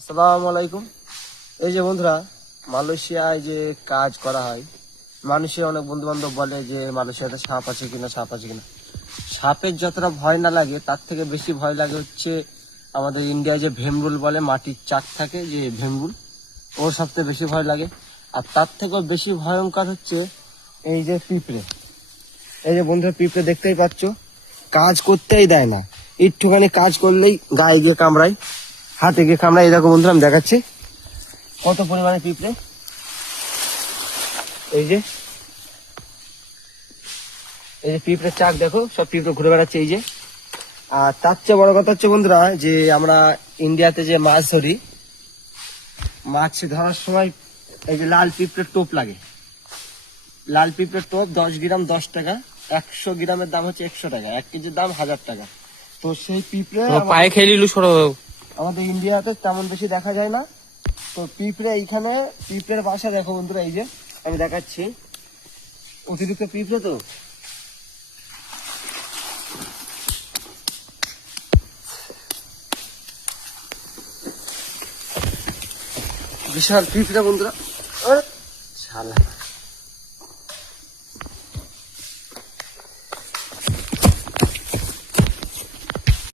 আসসালামু আলাইকুম। এই যে বন্ধুরা, মালয়েশিয়ায় যে কাজ করা হয়, মানুষের অনেক বন্ধু বান্ধব বলে যে মালয়েশিয়াতে সাপ আছে কিনা, সাপ আছে কিনা। সাপের যতটা ভয় না লাগে তার থেকে বেশি ভয় লাগে হচ্ছে আমাদের ইন্ডিয়ায় যে ভেমরুল বলে, মাটির চাক থাকে যে ভেমরুল, ওর সবথেকে বেশি ভয় লাগে। আর তার থেকেও বেশি ভয়ঙ্কর হচ্ছে এই যে পিঁপড়ে। এই যে বন্ধুরা, পিঁপড়ে দেখতেই পাচ্ছ, কাজ করতেই দেয় না, একটুখানি কাজ করলেই গায়ে গিয়ে কামড়ায়, হাতে গিয়ে কামড়ায়। এই দেখো বন্ধুরা, আমি দেখাচ্ছি কত পরিমাণে পিঁপড়ে। এই যে পিঁপড়ের চাক দেখো, সব পিঁপড়ে ঘুরে বেড়াচ্ছে এই যে। আর তার চেয়ে বড় কথা হচ্ছে বন্ধুরা, যে আমরা ইন্ডিয়াতে যে মাছ ধরি, মাছ ধরার সময় এই যে লাল পিঁপড়ের টোপ লাগে। লাল পিঁপড়ের টোপ 10 গ্রাম 10 টাকা, 100 গ্রামের দাম হচ্ছে 100 টাকা, 1 কেজির দাম 1000 টাকা। তো সেই পিঁপড়ে পায়ে খেলিলু সরো। আমাদের ইন্ডিয়াতে তেমন বেশি দেখা যায় না। তো পিঁপড়ে এইখানে, পিঁপড়ের বাসা দেখো বন্ধুরা, এই যে আমি দেখাচ্ছি, অতিরিক্ত পিঁপড়ে তো। বিশাল পিঁপড়ে বন্ধুরা, শালা